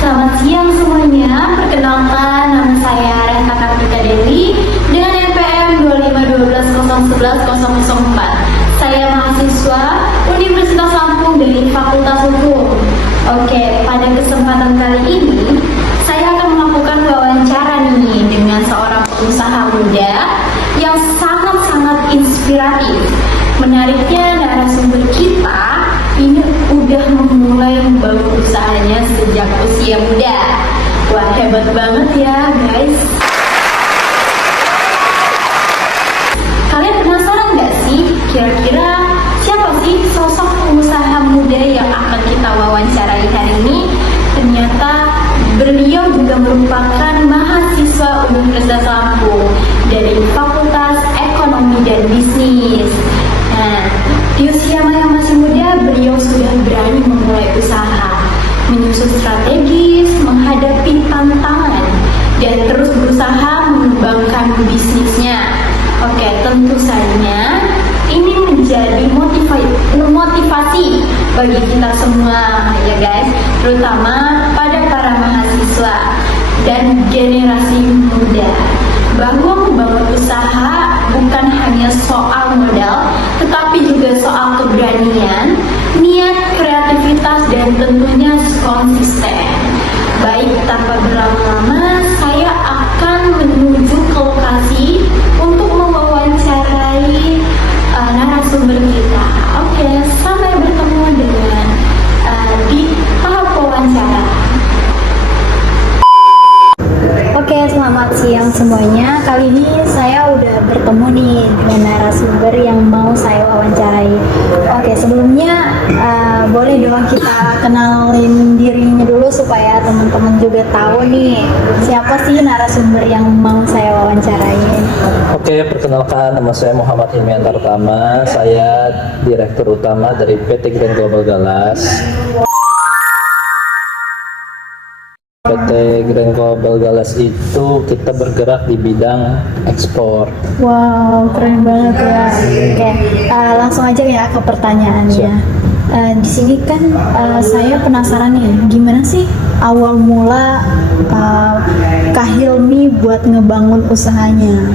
Selamat siang semuanya, perkenalkan nama saya Renta Kartika Dewi dengan NPM 25120110004. Saya mahasiswa Universitas Lampung dari Fakultas Hukum. Oke, pada kesempatan kali ini saya akan melakukan wawancara nih dengan seorang pengusaha muda yang sangat-sangat inspiratif. Menariknya narasumber kita ini udah memulai membangun usahanya sejak usia muda. Wah, hebat banget ya guys. Kalian penasaran nggak sih kira-kira siapa sih sosok pengusaha muda yang akan kita wawancarai hari ini? Ternyata beliau juga merupakan mahasiswa Universitas Lampung dari Fakultas Ekonomi dan Bisnis. Nah, di usia yang masih muda, beliau sudah berani memulai usaha, menyusun strategis, menghadapi tantangan, dan terus berusaha mengembangkan bisnisnya. Oke, tentu saja ini menjadi motivasi bagi kita semua, ya guys, terutama pada para mahasiswa dan generasi muda, bahwa membangun usaha bukan hanya soal modal, tetapi juga soal keberanian, niat, kreativitas, dan tentunya konsisten. Baik, tanpa berlama-lama, saya akan menuju ke lokasi untuk mewawancarai narasumber kita. Oke, sampai bertemu dengan di tahap wawancara. Oke, selamat siang semuanya. Kali ini saya udah bertemu nih dengan narasumber yang mau saya wawancarai. Oke, sebelumnya boleh dong kita kenalin dirinya dulu supaya teman-teman juga tahu nih siapa sih narasumber yang mau saya wawancarai. Oke, perkenalkan, nama saya Muhammad Hilmi Antartama. Saya Direktur Utama dari PT Grand Global Galas. PT Grand Global Galas itu kita bergerak di bidang ekspor. Wow, keren banget ya. Oke, langsung aja ya ke pertanyaannya. Di sini kan saya penasaran nih, gimana sih awal mula Kak Hilmi buat ngebangun usahanya?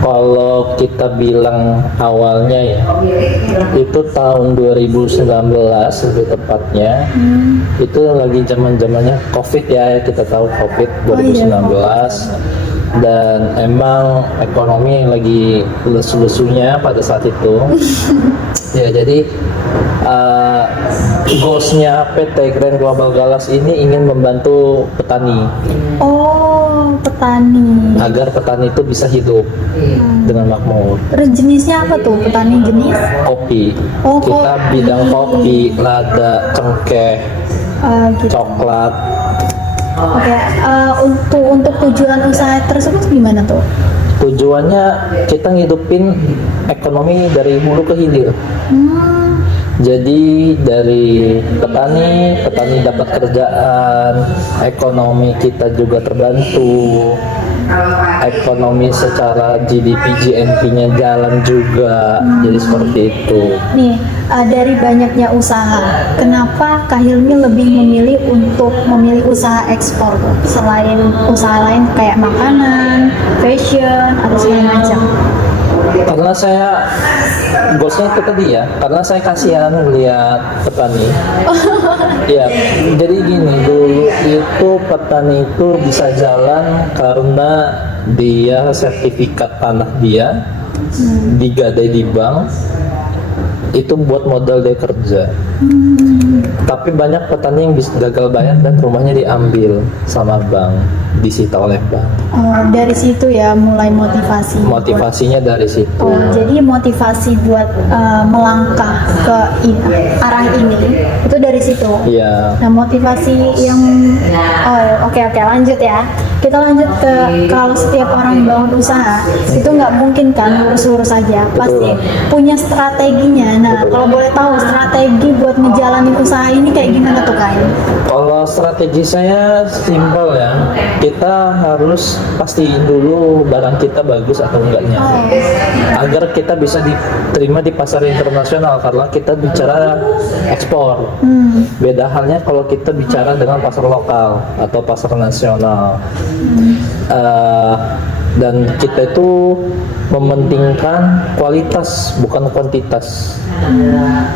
Kalau kita bilang awalnya ya, itu tahun 2019 lebih tepatnya. Itu lagi zamannya COVID ya, kita tahu COVID 2019. Dan emang ekonomi lagi lesu-lesunya pada saat itu. Ya, jadi goalsnya PT Grand Global Galas ini ingin membantu petani. Oh, petani. Agar petani itu bisa hidup dengan makmur. Terus jenisnya apa tuh petani jenis? Kopi. Oh, Kita kopi. bidang kopi, lada, cengkeh, Gitu. coklat. Oke, untuk tujuan usaha tersebut gimana tuh? Tujuannya kita ngidupin ekonomi dari hulu ke hilir. Jadi dari petani dapat kerjaan, ekonomi kita juga terbantu, ekonomi secara GDP GNP-nya jalan juga, jadi seperti itu. Nih, dari banyaknya usaha, kenapa Kak Hilmi lebih memilih usaha ekspor tuh, selain usaha lain kayak makanan, fashion, atau segala macam? Karena saya goalsnya itu tadi ya, karena saya kasihan lihat petani. Ya, jadi gini, dulu itu petani itu bisa jalan karena dia sertifikat tanah dia digadai di bank, itu buat modal dia kerja. Tapi banyak petani yang bisa gagal bayar dan rumahnya diambil sama bank, disita oleh bank. Oh, dari situ ya mulai motivasi. Motivasinya dari situ. Oh, jadi motivasi buat melangkah ke arah ini itu dari situ. Iya. Nah, motivasi yang oke lanjut ya. kita lanjut ke kalau setiap orang bangun usaha itu nggak mungkin kan lurus-lurus aja, pasti punya strateginya. Nah, kalau boleh tahu strategi buat ngejalanin usaha ini kayak gimana tuh Kak? Kalau strategi saya simpel ya, kita harus pastiin dulu barang kita bagus atau enggaknya, agar kita bisa diterima di pasar internasional, karena kita bicara ekspor. Beda halnya kalau kita bicara dengan pasar lokal atau pasar nasional. Dan kita itu mementingkan kualitas bukan kuantitas.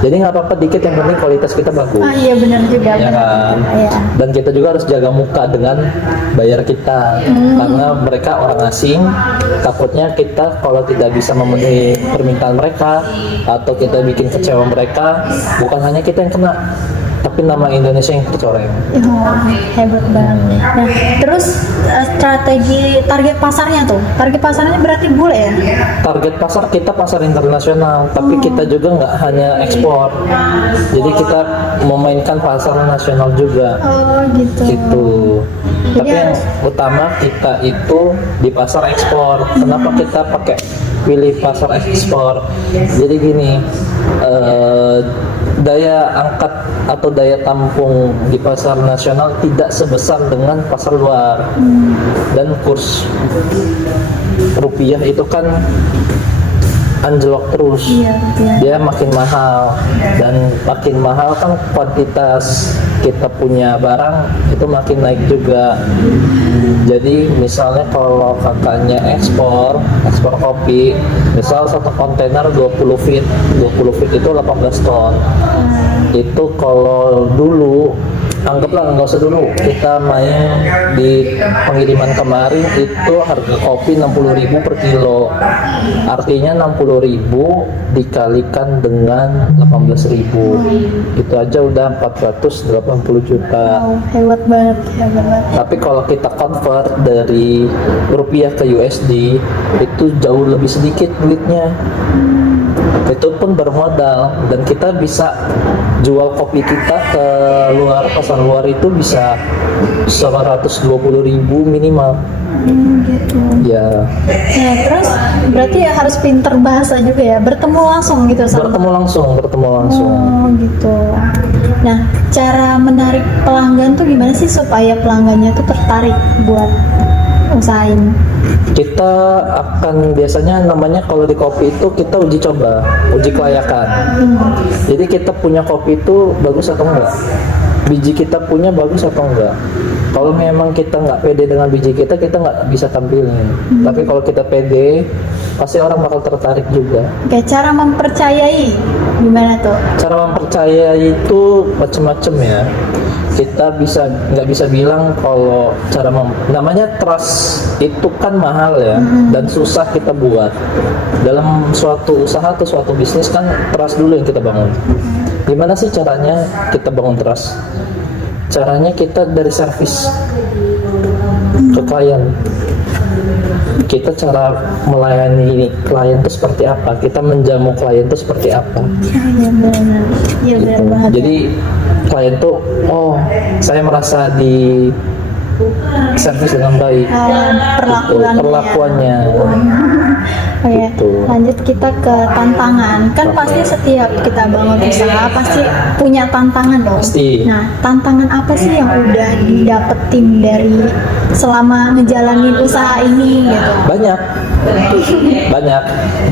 Jadi nggak apa-apa dikit, yang penting kualitas kita bagus. Iya benar juga. Ya kan? Iya. Dan kita juga harus jaga muka dengan bayar kita, karena mereka orang asing. Takutnya kita kalau tidak bisa memenuhi permintaan mereka atau kita bikin kecewa mereka, bukan hanya kita yang kena, tapi nama Indonesia yang tercoreng. Oh, hebat banget. Nah, terus strategi target pasarnya tuh, target pasarnya berarti bule ya? Target pasar kita pasar internasional, tapi kita juga nggak hanya ekspor. Jadi kita memainkan pasar nasional juga. Oh gitu. Gitu. Jadi Tapi yang utama kita itu di pasar ekspor. Kenapa kita pakai pilih pasar ekspor? Jadi gini, daya angkat atau daya tampung di pasar nasional tidak sebesar dengan pasar luar. Dan kurs rupiah itu kan anjlok terus. Iya. Dia makin mahal, dan makin mahal kan kuantitas kita punya barang itu makin naik juga. Jadi misalnya kalau katanya ekspor kopi, misal satu kontainer 20 feet itu 18 ton. Itu kalau dulu, anggaplah nggak usah dulu, kita main di pengiriman kemarin itu harga kopi 60.000 per kilo. Artinya 60.000 dikalikan dengan 18.000, itu aja udah 480 juta. Wow, hebat banget. Tapi kalau kita convert dari rupiah ke USD itu jauh lebih sedikit duitnya. Itu pun bermodal, dan kita bisa jual kopi kita ke pasar luar itu bisa 120.000 minimal. Gitu. Ya, Nah, terus berarti ya harus pinter bahasa juga ya, bertemu langsung gitu sama. bertemu langsung. Oh gitu. Nah, cara menarik pelanggan tuh gimana sih supaya pelanggannya tuh tertarik buat usahain? Kita akan biasanya namanya kalau di kopi itu kita uji coba, uji kelayakan. Jadi kita punya kopi itu bagus atau enggak, biji kita punya bagus atau enggak. Kalau memang kita nggak pede dengan biji kita nggak bisa tampilin. Tapi kalau kita pede, pasti orang bakal tertarik juga. Oke, cara mempercayai gimana tuh? Cara mempercayai itu macam-macam ya. Kita nggak bisa bilang kalau namanya trust itu kan mahal ya, dan susah kita buat. Dalam suatu usaha atau suatu bisnis kan trust dulu yang kita bangun. Gimana sih caranya kita bangun trust? Caranya kita dari servis ke klien. Kita cara melayani klien itu seperti apa? Kita menjamu klien itu seperti apa? Iya benar. Iya benar banget. Jadi klien tuh, oh saya merasa di servis dengan baik. Perlakuannya. Oke, Gitu. lanjut kita ke tantangan. Kan pasti setiap kita bangun usaha pasti punya tantangan dong. Pasti. Nah, tantangan apa sih yang udah didapetin dari selama ngejalanin usaha ini gitu? Banyak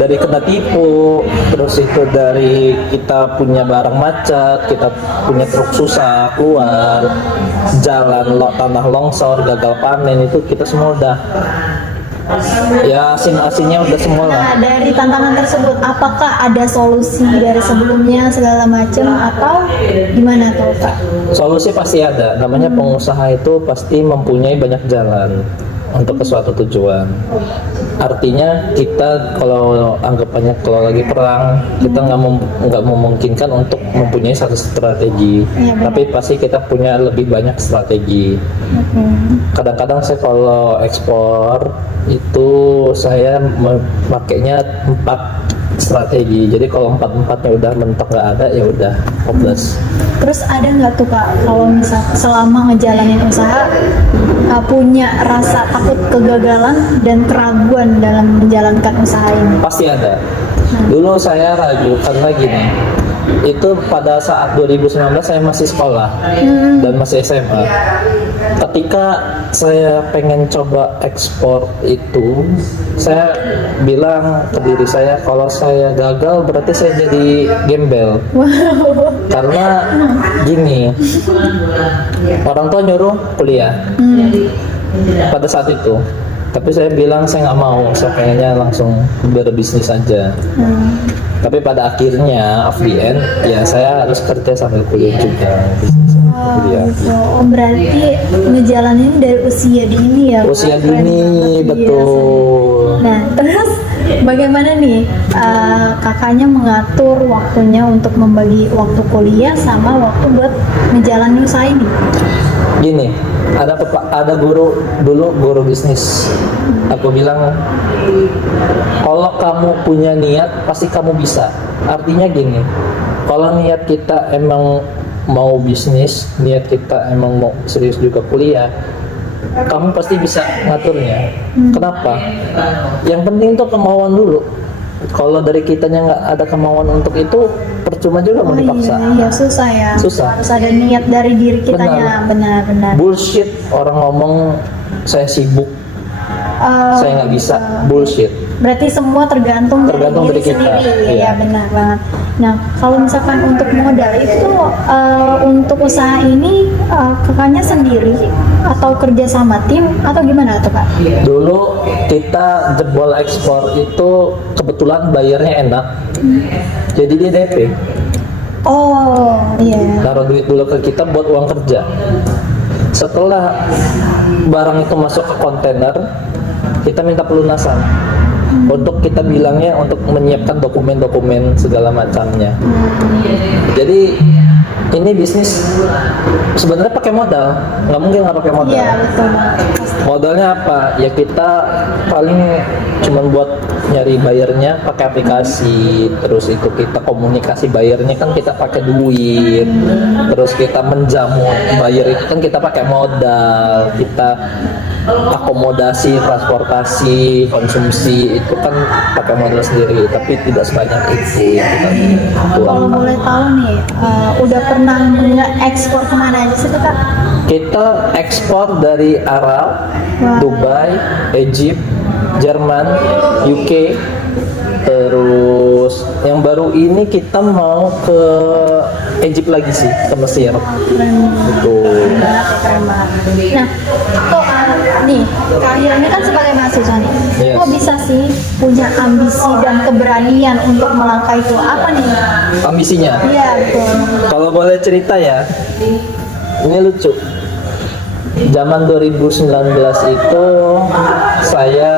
dari kena tipu, terus itu dari kita punya barang macet, kita punya truk susah keluar, tanah longsor, gagal panen, itu kita semua udah ya asin-asinnya udah semua lah. Nah, dari tantangan tersebut apakah ada solusi dari sebelumnya segala macam atau gimana tuh Kak? Solusi pasti ada, namanya pengusaha itu pasti mempunyai banyak jalan untuk ke suatu tujuan. Artinya kita kalau anggapannya kalau lagi perang, kita nggak memungkinkan untuk mempunyai satu strategi, tapi pasti kita punya lebih banyak strategi. Kadang-kadang saya kalau ekspor itu saya memakainya 4 strategi. Jadi kalau empat-empatnya udah mentok nggak ada, ya udah hopeless. Terus ada nggak tuh Kak, kalau misal selama ngejalanin usaha punya rasa takut kegagalan dan keraguan dalam menjalankan usaha ini? Pasti ada. Dulu saya ragu karena gini, itu pada saat 2019 saya masih sekolah dan masih SMA. Ketika saya pengen coba ekspor itu, saya bilang ke diri saya, kalau saya gagal berarti saya jadi gembel. Karena gini, orang tua nyuruh kuliah pada saat itu, tapi saya bilang saya nggak mau, saya pengennya langsung berbisnis aja. Tapi pada akhirnya of the end ya saya harus kerja sambil kuliah juga, bisnis sambil kuliah. Gitu. Oh, berarti ngejalanin dari usia dini ya? Usia Keren dini, banget. betul. Nah, terus bagaimana nih kakaknya mengatur waktunya untuk membagi waktu kuliah sama waktu buat ngejalanin usaha ini? Gini, ada guru dulu, guru bisnis. Aku bilang, kalau kamu punya niat pasti kamu bisa. Artinya gini, kalau niat kita emang mau bisnis, niat kita emang mau serius juga kuliah, kamu pasti bisa ngaturnya. Kenapa? Yang penting tuh kemauan dulu. Kalau dari kitanya nggak ada kemauan untuk itu, percuma juga mau dipaksa. Iya, susah ya. Susah. Harus ada niat dari diri kitanya, benar-benar. Bullshit orang ngomong saya sibuk, saya nggak bisa. Bullshit. Berarti semua tergantung Tergantung dari dari diri kita, sendiri. iya. Ya, benar banget. Nah, kalau misalkan untuk modal itu untuk usaha ini kakaknya sendiri atau kerja sama tim atau gimana tuh Kak? Dulu kita jebol ekspor itu kebetulan bayarnya enak, jadi dia DP. Oh, iya. Naruh duit dulu ke kita buat uang kerja. Setelah barang itu masuk ke kontainer, kita minta pelunasan. Untuk kita bilangnya untuk menyiapkan dokumen-dokumen segala macamnya. Jadi ini bisnis sebenarnya pakai modal, nggak mungkin nggak pakai modal. Iya, betul banget. Pasti. Modalnya apa? Ya kita paling cuman buat nyari bayarnya pakai aplikasi, terus itu kita komunikasi bayarnya kan kita pakai duit, terus kita menjamu bayar itu kan kita pakai modal, kita akomodasi, transportasi, konsumsi itu kan pakai modal sendiri, tapi tidak sebanyak itu yang kita Kalau keluarkan. boleh tahu nih, udah pernah ekspor kemana aja sih tuh Kak? Kita ekspor dari Arab, Wah. Dubai, Egypt, Jerman, UK, terus yang baru ini kita mau ke Egypt lagi sih, ke Mesir. Keren Gitu. banget, keren banget. Nah, kok nih, Kak ini kan sebagai mahasiswa nih, Yes. kok bisa sih punya ambisi dan keberanian untuk melangkah itu? Apa nih? Ambisinya, Iya, betul. kalau boleh cerita ya, ini lucu. Zaman 2019 itu saya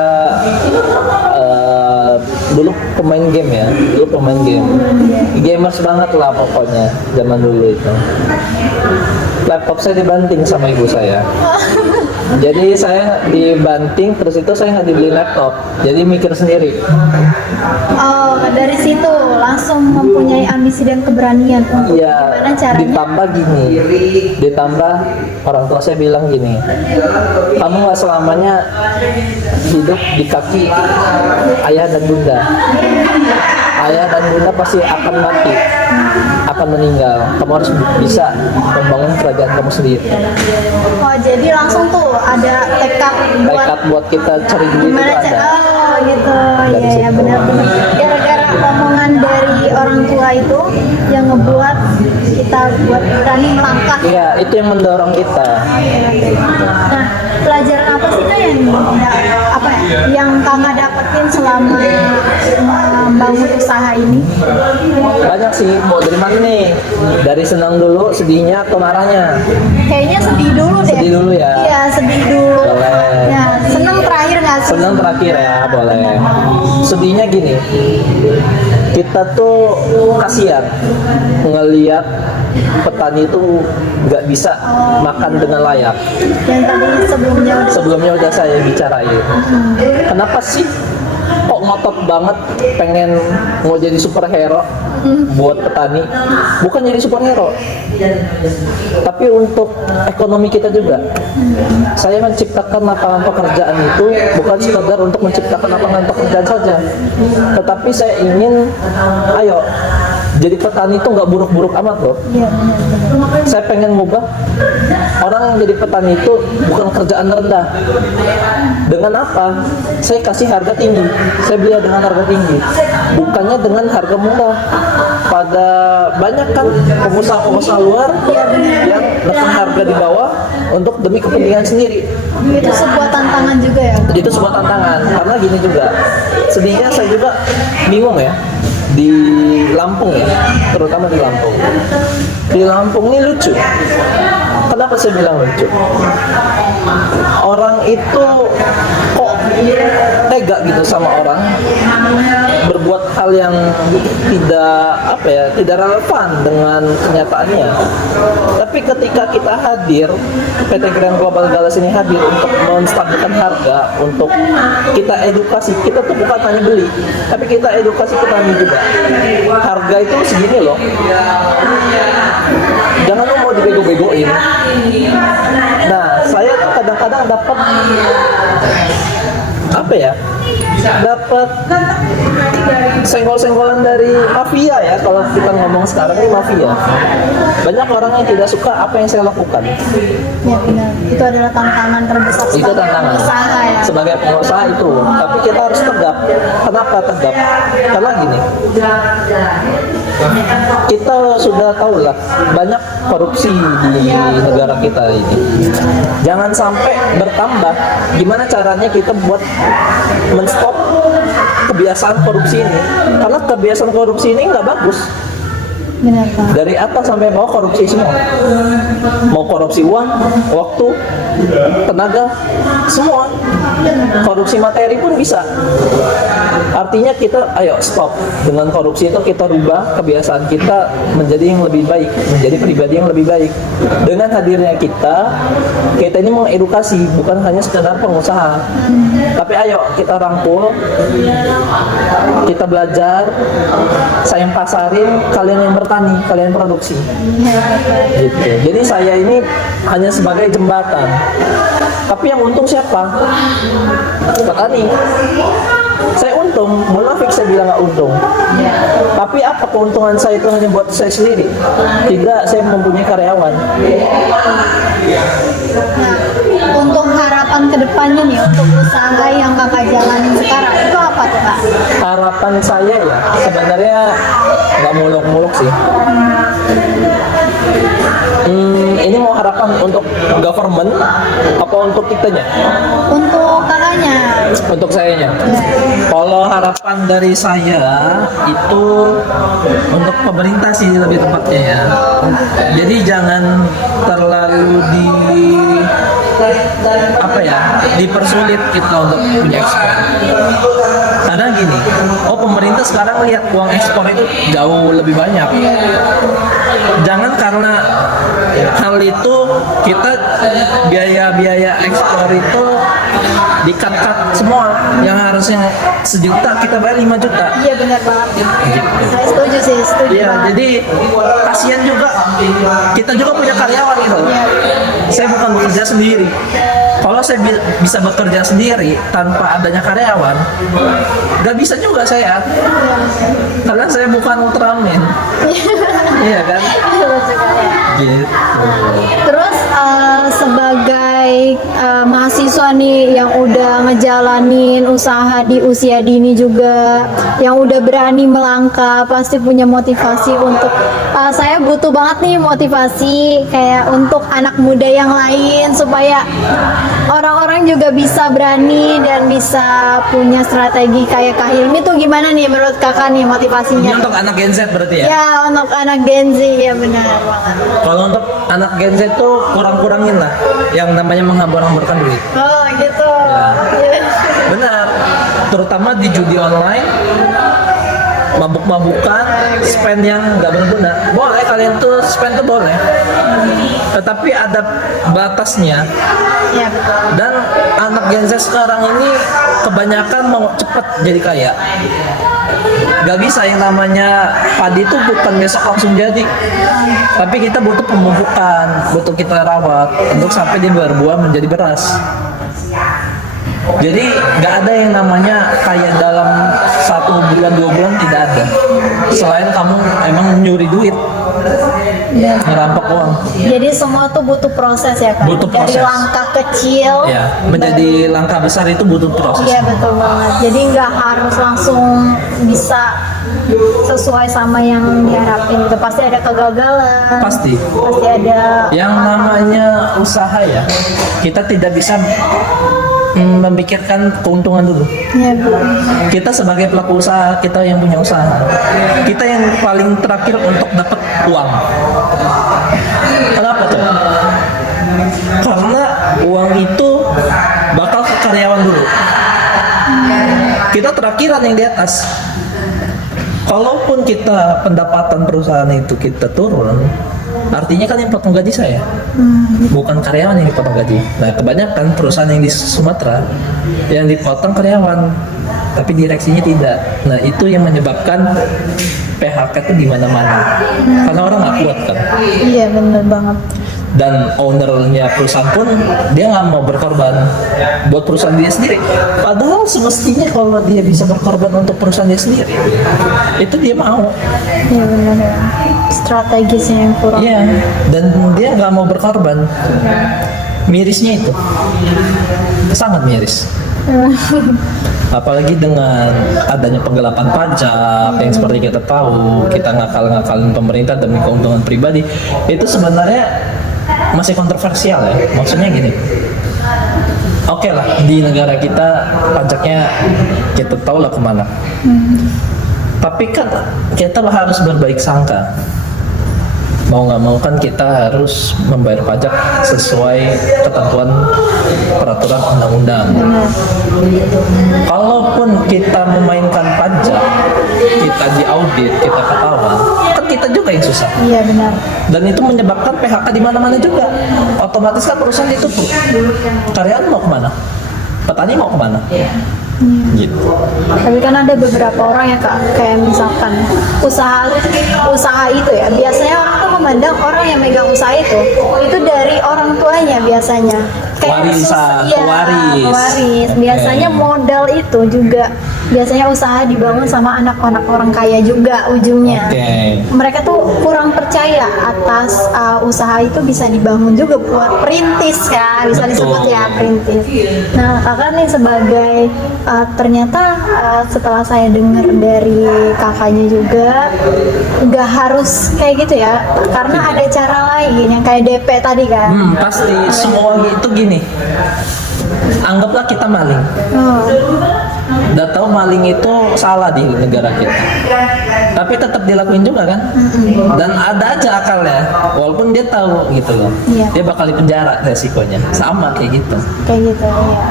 dulu pemain game ya, gamers banget lah pokoknya zaman dulu itu. Laptop saya dibanting sama ibu saya. Jadi saya dibanting, terus itu saya nggak dibeli laptop, jadi mikir sendiri. Oh, dari situ langsung mempunyai ambisi dan keberanian untuk Iya, gimana caranya? ditambah gini, ditambah orang tua saya bilang gini, kamu nggak selamanya hidup di kaki ayah dan bunda. Ayah dan bunda pasti akan mati, akan meninggal. Kamu harus bisa membangun kerajaan kamu sendiri. Oh, jadi langsung tuh ada tekad Tekad buat kita cari duit itu gimana ada. Oh gitu, Dari iya ya situ. benar-benar. Gara-gara omongan dari orang tua itu yang ngebuat kita buat berani melangkah. Iya, itu yang mendorong kita. Nah, pelajaran apa sih Kak yang kakak dapetin selama membangun usaha ini? Banyak sih, mau dari mana nih? Dari senang dulu, sedihnya atau marahnya? Kayaknya sedih dulu deh. Sedih dulu ya? Iya, sedih dulu. Boleh. Ya, senang terakhir nggak sih? Senang terakhir ya, boleh. Sedihnya gini, kita tuh kasihan ngelihat petani itu nggak bisa makan dengan layak. Yang tadi sebelumnya udah Sebelumnya udah saya bicarain. Kenapa sih kok ngotot banget pengen mau jadi superhero buat petani. Bukan jadi superhero, tapi untuk ekonomi kita juga. Saya menciptakan lapangan pekerjaan itu bukan sekedar untuk menciptakan lapangan pekerjaan saja, tetapi saya ingin, ayo, jadi petani itu nggak buruk-buruk amat loh. Iya, benar. Saya pengen ngubah orang yang jadi petani itu bukan kerjaan rendah. Dengan apa? Saya kasih harga tinggi. Saya beli dengan harga tinggi, bukannya dengan harga murah. Pada banyak kan pengusaha-pengusaha luar yang menekan harga di bawah untuk demi kepentingan sendiri. Itu sebuah tantangan juga ya. Itu sebuah tantangan karena gini juga. Sedihnya saya juga bingung ya, di Lampung ya, terutama di Lampung. Di Lampung ini lucu. Kenapa saya bilang lucu? Orang itu kok tega gitu sama orang, berbuat hal yang tidak relevan dengan kenyataannya. Tapi ketika kita hadir, PT Grand Global Galas ini hadir untuk menstabilkan harga, untuk kita edukasi. Kita tuh bukan hanya beli, tapi kita edukasi petani juga. Harga itu segini loh, jangan lu mau dibego-begoin. Nah, saya tuh kadang-kadang dapat dapat senggol-senggolan dari mafia ya. Kalau kita ngomong sekarang ini mafia, banyak orang yang tidak suka apa yang saya lakukan. Ya benar, itu adalah tantangan terbesar Itu sebagai tantangan pengusaha ya. sebagai pengusaha itu, tapi kita harus tegap. Kenapa tegap? Karena gini, kita sudah tahu lah banyak korupsi di negara kita ini. Jangan sampai bertambah. Gimana caranya kita buat menstop kebiasaan korupsi ini? Karena kebiasaan korupsi ini nggak bagus. Benar Pak. Dari atas sampai bawah korupsi semua. Mau korupsi uang, waktu, tenaga, semua. Korupsi materi pun bisa. Artinya kita, ayo stop dengan korupsi itu, kita rubah kebiasaan kita menjadi yang lebih baik, menjadi pribadi yang lebih baik. Dengan hadirnya kita ini mengedukasi, bukan hanya sekedar pengusaha. Tapi ayo kita rangkul, kita belajar, saya yang pasarin, kalian yang bertani, kalian produksi. Gitu. Jadi saya ini hanya sebagai jembatan. Tapi yang untung siapa? Petani. Saya untung, munafik saya bilang nggak untung. Tapi apa keuntungan saya itu hanya buat saya sendiri? Tidak, saya mempunyai karyawan. Nah, untuk harapan kedepannya nih untuk usaha yang kakak jalanin sekarang itu apa tuh Kak? Harapan saya ya sebenarnya nggak muluk-muluk sih. Ini mau harapan untuk government apa untuk kitanya? Untuk kakaknya. Untuk sayanya. Kalau harapan dari saya itu untuk pemerintah sih lebih tepatnya ya. Jadi jangan terlalu dipersulit kita untuk punya ekspor. Karena gini, pemerintah sekarang lihat uang ekspor itu jauh lebih banyak. Jangan karena hal itu kita biaya ekspor itu di-cut semua, yang harusnya 1 juta kita bayar 5 juta. Iya benar banget. Saya setuju sih, setuju Iya, banget. jadi kasihan juga. Kita juga punya karyawan gitu. Saya bukan bekerja sendiri. Kalau saya bisa bekerja sendiri tanpa adanya karyawan, nggak bisa juga saya. Karena saya bukan Ultraman. Iya kan? Gitu. Terus sebagai mahasiswa nih yang udah ngejalanin usaha di usia dini juga, yang udah berani melangkah, pasti punya motivasi untuk saya butuh banget nih motivasi kayak untuk anak muda yang lain supaya orang-orang juga bisa berani dan bisa punya strategi kayak Kak Hilmi tuh gimana nih menurut kakak nih Ini motivasinya? untuk anak Gen Z berarti ya? Ya untuk anak Gen Z ya benar banget. Kalau untuk anak Gen Z tuh kurang-kurangin lah yang namanya menghambur-hamburkan duit. Oh gitu. Benar, terutama di judi online, mabuk-mabukan, spend yang nggak berguna. Boleh kalian tuh spend tuh boleh, tetapi ada batasnya. Ya betul. Dan anak Gen Z sekarang ini kebanyakan mau cepat jadi kaya. Gak bisa yang namanya padi itu bukan besok langsung jadi. Tapi kita butuh pemupukan, butuh kita rawat untuk sampai dia berbuah menjadi beras. Jadi gak ada yang namanya kaya dalam 1 bulan 2 bulan, tidak ada. Selain kamu emang nyuri duit, ngerampok uang. Jadi semua tuh butuh proses ya Kak? Butuh proses. Dari langkah kecil. Ya, menjadi langkah besar itu butuh proses. Iya betul banget. Jadi nggak harus langsung bisa sesuai sama yang diharapin. Itu pasti ada kegagalan. Pasti. Pasti ada. Yang namanya usaha ya, kita tidak bisa memikirkan keuntungan dulu. Ya, betul. Kita sebagai pelaku usaha, kita yang punya usaha, kita yang paling terakhir untuk dapat uang. Kenapa tuh? Karena uang itu bakal ke karyawan dulu. Kita terakhiran yang di atas. Kalaupun kita pendapatan perusahaan itu kita turun, artinya kan yang potong gaji saya, bukan karyawan yang dipotong gaji. Nah, kebanyakan perusahaan yang di Sumatera yang dipotong karyawan, tapi direksinya tidak. Nah, itu yang menyebabkan PHK itu di mana-mana, karena orang nggak kuat kan. Iya benar banget. Dan ownernya perusahaan pun dia nggak mau berkorban buat perusahaan dia sendiri. Padahal semestinya kalau dia bisa berkorban untuk perusahaan dia sendiri, itu dia mau. Iya benar ya. Strategisnya yang kurang. Iya, dan dia nggak mau berkorban. Mirisnya itu, sangat miris. Apalagi dengan adanya penggelapan pajak yang seperti kita tahu, kita ngakal-ngakalin pemerintah demi keuntungan pribadi, itu sebenarnya masih kontroversial ya. Maksudnya gini, oke lah, di negara kita pajaknya kita tahu lah kemana. Tapi kan kita harus berbaik sangka. Mau nggak mau kan kita harus membayar pajak sesuai ketentuan peraturan undang-undang. Kalaupun kita memainkan pajak, kita diaudit, kita ketahuan, kan kita juga yang susah. Iya benar. Dan itu menyebabkan PHK di mana-mana juga. Otomatis kan perusahaan ditutup. Karyawan mau kemana? Petani mau kemana? Gitu. Tapi kan ada beberapa orang ya Kak, kayak misalkan usaha itu ya, biasanya orang tuh memandang orang yang megang usaha itu dari orang tuanya biasanya. Warisan, iya, waris. Biasanya modal itu juga biasanya usaha dibangun sama anak-anak orang kaya juga ujungnya. Mereka tuh kurang percaya atas usaha itu bisa dibangun juga buat perintis ya, bisa disebut ya perintis. Nah kakak nih sebagai ternyata setelah saya dengar dari kakaknya juga nggak harus kayak gitu ya, karena ada cara lain yang kayak DP tadi kan. Pasti semua itu gini. Anggaplah kita maling. Udah tahu maling itu salah di negara kita, tapi tetap dilakuin juga kan. Dan ada aja akalnya, walaupun dia tahu gitu loh. Dia bakal dipenjara, resikonya sama kayak gitu. Kayak gitu ya.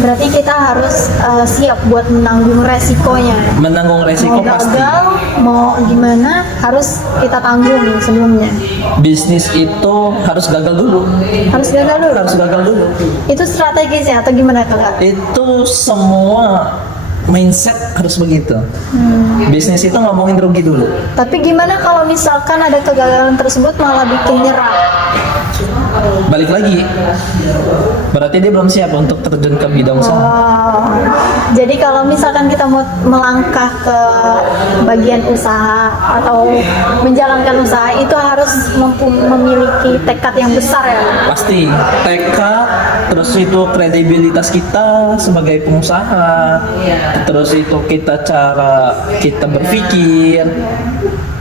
Berarti kita harus siap buat menanggung resikonya. Menanggung resiko mau pasti. Gagal, mau gimana harus kita tanggung sebelumnya. Bisnis itu harus gagal dulu. Harus gagal dulu. Harus gagal dulu. Itu strategisnya atau gimana Kak? Itu semua mindset harus begitu. Bisnis itu ngomongin rugi dulu. Tapi gimana kalau misalkan ada kegagalan tersebut malah bikin nyerah? Balik lagi, berarti dia belum siap untuk terjun ke bidang usaha. Jadi kalau misalkan kita mau melangkah ke bagian usaha atau menjalankan usaha itu harus memiliki tekad yang besar ya? Pasti, tekad, terus itu kredibilitas kita sebagai pengusaha, terus itu cara kita berpikir,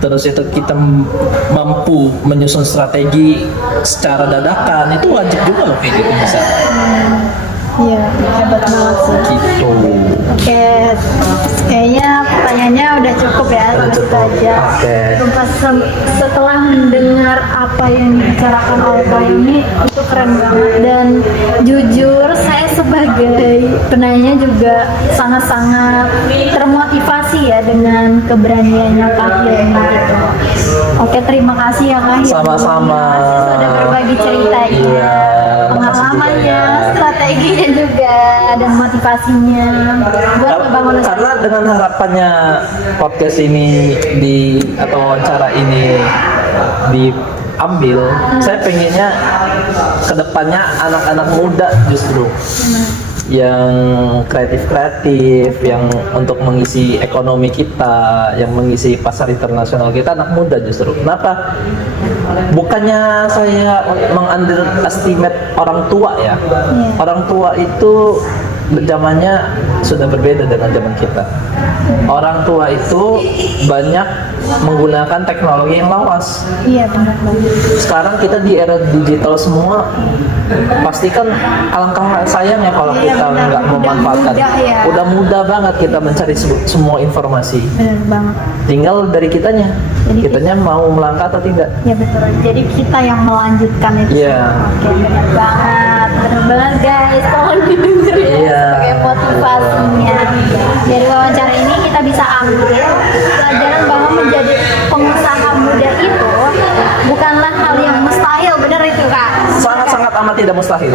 terus itu kita mampu menyusun strategi secara dadakan, itu wajib juga loh kayak gitu bisa. Iya, hebat banget sih. Gitu. Oke, kayaknya pertanyaannya udah cukup ya, itu aja. Setelah mendengar apa yang dibicarakan oleh Kak ini, itu keren banget. Dan jujur, saya sebagai penanya juga sangat-sangat termotivasi ya dengan keberaniannya Kak ini gitu. Oke, terima kasih ya Kak. Sama-sama. Sudah berbagi ceritanya, Iya, makasih juga pengalamannya, ya. strateginya juga, dan motivasinya buat membangun usaha. Karena dengan harapannya podcast ini atau wawancara ini diambil, saya pengennya kedepannya anak-anak muda justru yang kreatif, yang untuk mengisi ekonomi kita, yang mengisi pasar internasional kita, anak muda justru. Kenapa? Bukannya saya meng-underestimate orang tua ya. Orang tua itu zamannya sudah berbeda dengan zaman kita. Orang tua itu banyak menggunakan teknologi yang lawas. Iya, benar banget. Sekarang kita di era digital semua, pastikan alangkah sayangnya kalau Iya, kita benar. nggak Udah memanfaatkan. mudah ya. Udah mudah banget kita mencari semua informasi. Benar banget. Tinggal dari kitanya mau melangkah atau tidak. Ya betul. Jadi kita yang melanjutkan itu. Iya. Oke, benar banget guys. Tolong didengerin Iya. sebagai motivasinya. Dari wawancara ini kita bisa ambil pelajaran bahwa menjadi pengusaha muda itu bukanlah hal yang mustahil, benar itu Kak. Sangat-sangat amat tidak mustahil.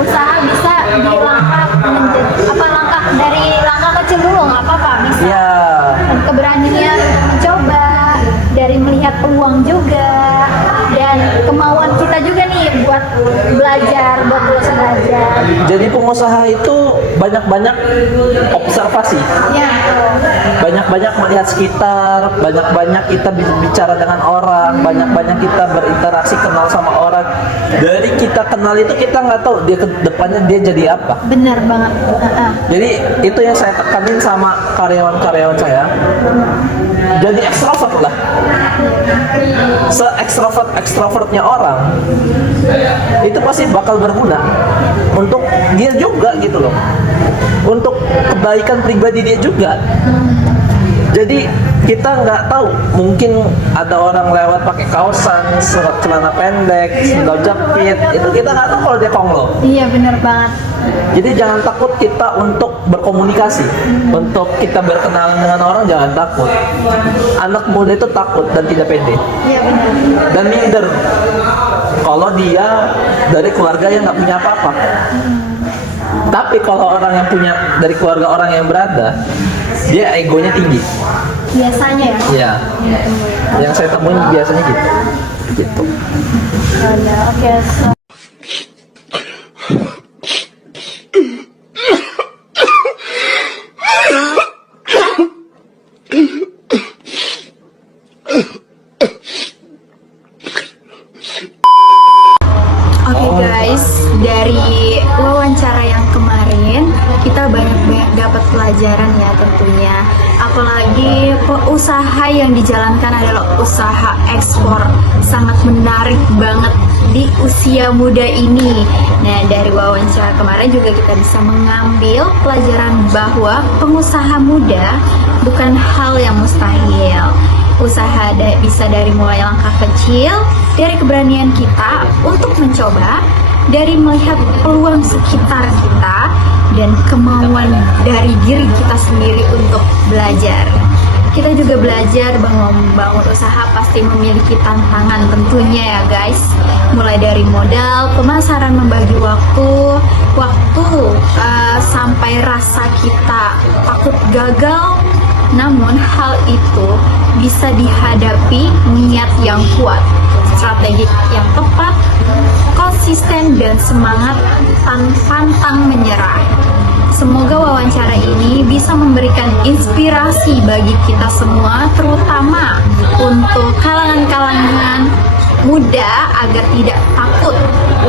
Usaha bisa dilangkah langkah dari langkah kecil dulu, nggak apa-apa, bisa. Iya. Dan keberanian untuk mencoba, dari melihat peluang juga, dan kemauan kita juga nih buat belajar, buat terus belajar. Jadi pengusaha itu banyak-banyak observasi, Ya, banyak-banyak melihat sekitar, banyak-banyak kita bicara dengan orang, banyak-banyak kita berinteraksi, kenal sama orang. Dari kita kenal itu kita nggak tahu dia ke depannya dia jadi apa. benar banget. Jadi itu yang saya tekanin sama karyawan-karyawan saya. Jadi ekstrovert lah. Se-ekstrovert-ekstrovertnya orang itu pasti bakal berguna untuk dia juga gitu loh. Untuk kebaikan pribadi dia juga. Jadi kita nggak tahu, mungkin ada orang lewat pakai kaosan, celana pendek, sandal jepit, itu kita nggak tahu kalau dia konglo. Iya, benar banget. Jadi jangan takut kita untuk berkomunikasi, untuk kita berkenalan dengan orang, jangan takut. Anak muda itu takut dan tidak pede Iya, benar. dan minder kalau dia dari keluarga yang nggak punya apa-apa. Tapi kalau orang yang punya dari keluarga orang yang berada, dia egonya tinggi. Biasanya ya. Iya. Yang saya temuin biasanya gitu. Gitu. Oke, so. Oke guys, dari wawancara yang kemarin kita banyak dapat pelajaran ya tentunya. Apalagi usaha yang dijalankan adalah usaha ekspor, sangat menarik banget di usia muda ini. Nah, dari wawancara kemarin juga kita bisa mengambil pelajaran bahwa pengusaha muda bukan hal yang mustahil. Usaha bisa dari mulai langkah kecil, dari keberanian kita untuk mencoba, dari melihat peluang sekitar kita, dan kemauan dari diri kita sendiri untuk belajar. Kita juga belajar bahwa membangun usaha pasti memiliki tantangan tentunya ya guys. Mulai dari modal, pemasaran, membagi waktu, sampai rasa kita takut gagal. Namun hal itu bisa dihadapi niat yang kuat, strategi yang tepat, konsisten, dan semangat pantang menyerah. Semoga wawancara ini bisa memberikan inspirasi bagi kita semua, terutama untuk kalangan-kalangan muda agar tidak takut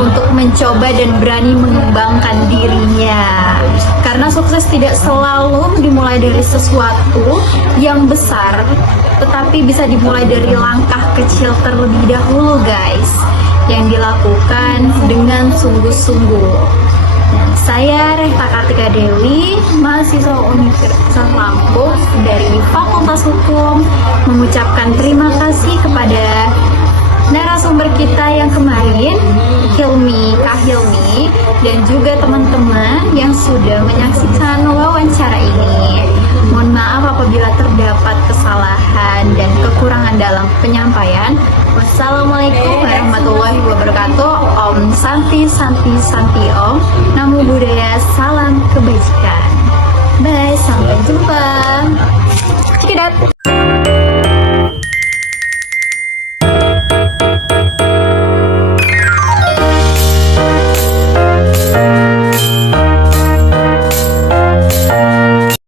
untuk mencoba dan berani mengembangkan dirinya. Karena sukses tidak selalu dimulai dari sesuatu yang besar, tetapi bisa dimulai dari langkah kecil terlebih dahulu guys, yang dilakukan dengan sungguh-sungguh. Saya Rehta Kartika Dewi, mahasiswa Universitas Lampung dari Fakultas Hukum, mengucapkan terima kasih kepada narasumber kita yang kemarin, Kak Hilmi, dan juga teman-teman yang sudah menyaksikan wawancara ini. Mohon maaf apabila terdapat kesalahan dan kekurangan dalam penyampaian. Wassalamualaikum warahmatullahi wabarakatuh. Om Santi Santi Santi Om. Namo Buddhaya, salam kebajikan. Bye, sampai jumpa.